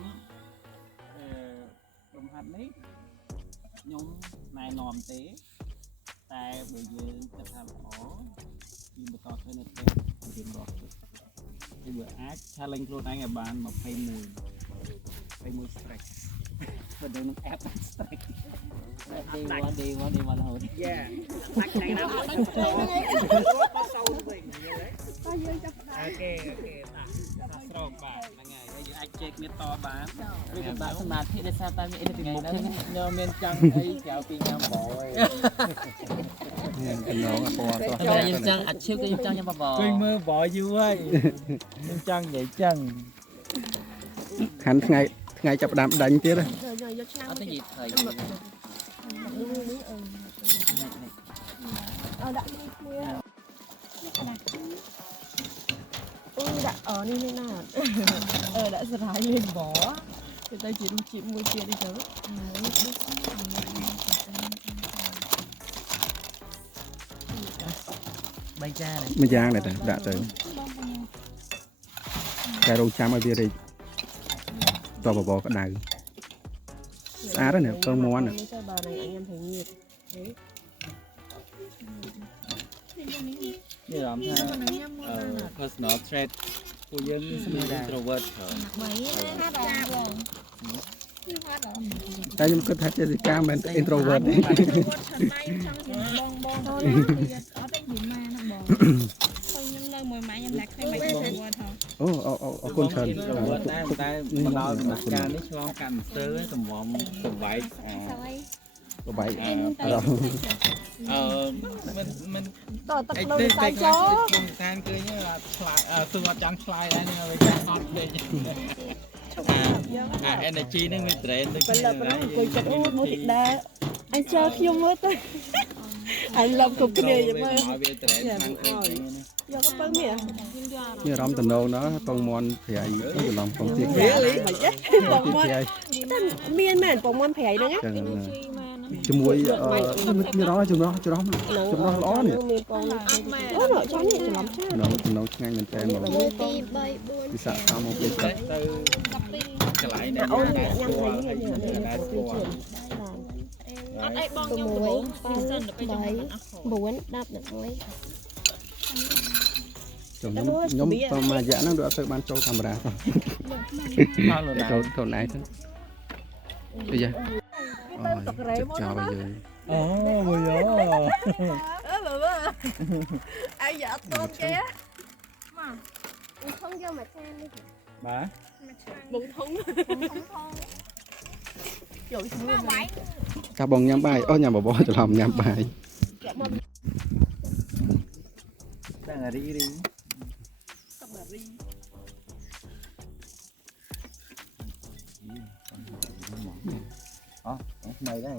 លំហាត់នេះខ្ញុំណែនាំទេតែបើយើងគិតថាល្អយើងបន្តធ្វើនៅផ្ទះរៀនរស់ទៅបើអាច challenge ខ្លួនឯងឲ្យបាន21 stretch បើនៅនឹង app stretch day one រហូត Yeah ដាច់ថ្ងៃណាអត់ដាច់ទៅសោតវិញតែយើងចាប់ដើមអូខេតាស្រោកបាទហ្នឹងហើយយើងអាចជែកគ្នាតបានឬក៏ដាក់សមាធិដោយសារតែមានអ៊ីនទីមុខហ្នឹងខ្ញុំមានចង់អីក្រៅពីញ៉ាំបបរអីតំណងអពណ៌តោះ ខ្ញុំចង់អាឈឹកខ្ញុំចង់ញ៉ាំបបរជួយមើលបបរយូរហើយខ្ញុំចង់និយាយចឹង ខានថ្ងៃចាប់ដើមដាញ់ទៀត យកឆ្នាំ អត់ទៅនិយាយថៃ ដាក់នេះគ្នាអូដាក់នេះណាដាក់ស្រាយលេងបោទៅទៅជារុជីមួយទៀតទៅ 3ចាន មួយយ៉ាងដែរដាក់ទៅតែរងចាំឲ្យវារីកតបបក្តៅស្អាតណាស់ពងមាន់ នេះទៅបើនឹងញ៉ាំព្រៃងៀត មានអារម្មណ៍ថា personal trait ពួកយើងមាន introvert តែខ្ញុំគិតថាចេសិកាមិន introvert ទេ បងអត់តែនិយាយម៉ាណាបងខ្ញុំនៅមួយម៉ាខ្ញុំឡាក់ឃើញមិនបងគាត់ហ៎ អូអរគុណច្រើន introvert តែមកដល់ដំណាក់កាលនេះឆ្លងកាត់ស្ទើរសម្បំសង្វែក បបាយមិនតទឹកនៅតែចោខ្ញុំតាមឃើញឆ្លាតសួរអត់ចង់ឆ្លើយដែរនេះវាអត់ពេកenergy ហ្នឹងវា drain ទៅ បលបអង្គុយចិត្តអូមួយដែរអញចោលខ្ញុំមើលទៅ anh làm cục kia vậy mà ឲ្យវាត្រែកខាងពេកហ្នឹង giờ có bao nhiêu នេះអារម្មណ៍តំណងណាពងមន់ប្រៃច្រឡំពងទៀក really mà chết bông môn ប្រៃ miên mà bông môn phải nữa á ចឹងជាមួយមានរោច្រឡំល្អនេះ miên con nó nội cho này chỉ làm sao ចំណងឆ្ងាញ់មែនតើមក 1 2 3 វិសាខាមកពេក ទៅកន្លែងដែល ôn យើង nhá ដែរ nhăn ស្គាល់ này như này là tiêu chuẩn អត់អីបង tôi ខ្ញុំដំបូ muối ងសិនទៅពេលខ្ញុំអត់ខ 4 đáp được muối ខ្ញុំប្រហែលរយៈហ្នឹងដូចអត់ទៅបានចូលកាមេរ៉ាទៅ មកលើណា ចូលខ្លួនឯងទៅអីយ៉ាចោលយើង អូមួយយោ ai dạ tôm kia không vô mà xem đi បាទ bụng thúng តាបងញ៉ាំបាយអូញ៉ាំបបរច្រឡំញ៉ាំបាយ តែរីរី អូថ្មីដែរ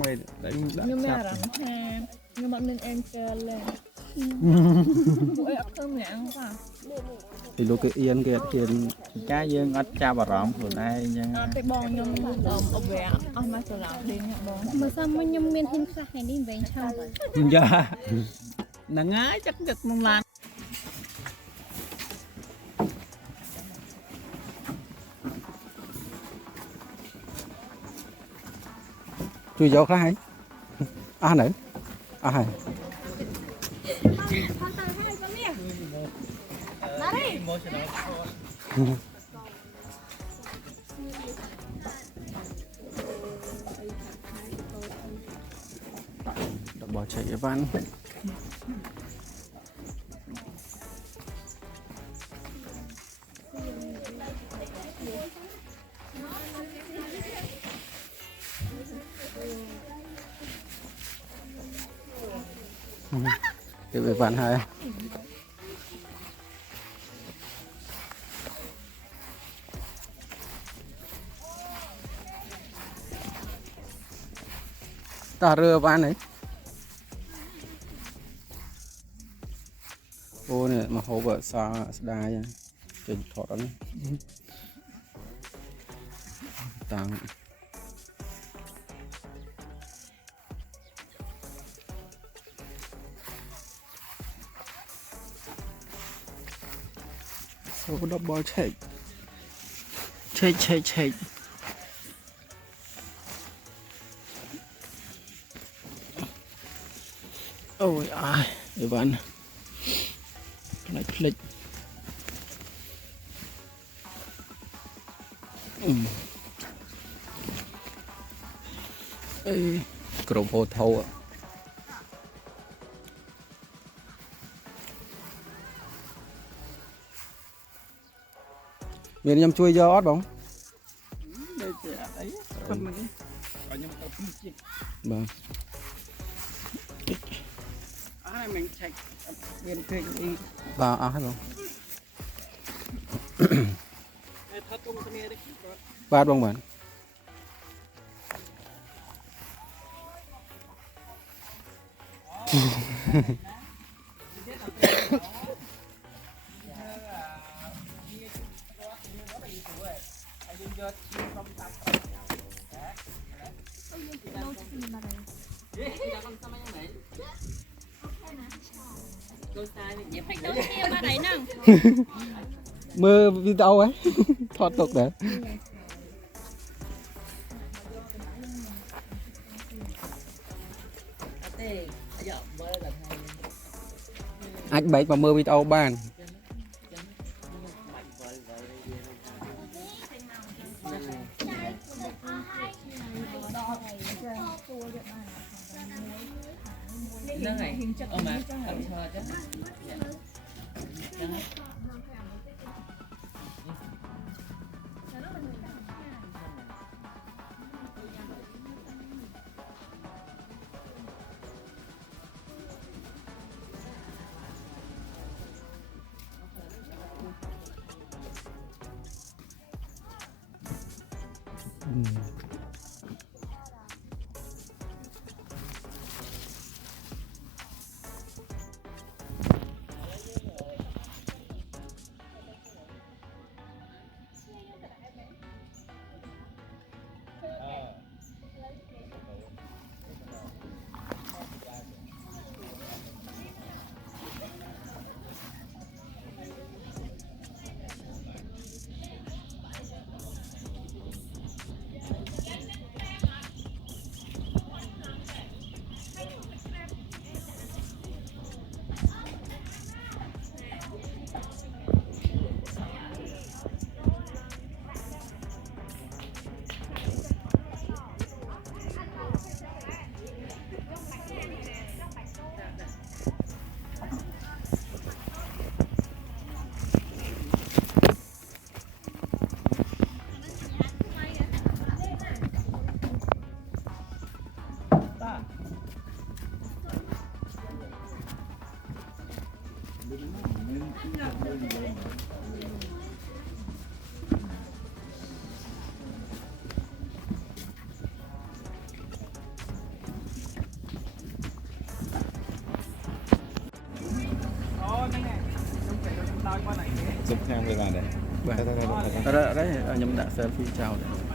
មិនដាក់ nhưng mà rằng ha nhưng mà mình em kêu lên ôi ấp thơm nhẹ không phải ពីលោកគេអៀនគេអត់ហ៊ាន ចាយើងអត់ចាប់អារម្មណ៍ខ្លួនឯងអញ្ចឹង តែបងខ្ញុំអបវែអស់មកច្រឡំដេញបង mà sao mà nhung miên hình khác này đi về chào យ៉ាហ្នឹងហើយចឹកក្នុងឡាន ជួយយកខ្លះហើយអស់នៅអស់ហើយ emotional របស់ឆែកអីវ៉ាន់គេវាវ៉ាន់ហើយតារើវ៉ាន់ហីអូនេះមកហូបសាស្ដាយចេញថតអត់នេះតាំងសូបដល់បលឆែកអូយអាយអីវ៉ាន់ផ្នែកភ្លេចអេក្រុមហូថោមានខ្ញុំជួយយកអត់បង ដូចជាអត់អីខំនេះខ្ញុំទៅពីជិះ បាទ អស់ហើយមិនឆែកមានពេកអី បាទអស់ហើយបង ថតជុំគ្នានេះ បាទបងបាទមើលវីដេអូហ៎ថតទុកដែរ អាចបែកមកមើលវីដេអូបាន ហ្នឹងហើយអូម៉ាអត់ឈរអញ្ចឹង អ Chụp theo người bạn đấy. Đấy, đấy, đấy, nhầm đã selfie chào đấy.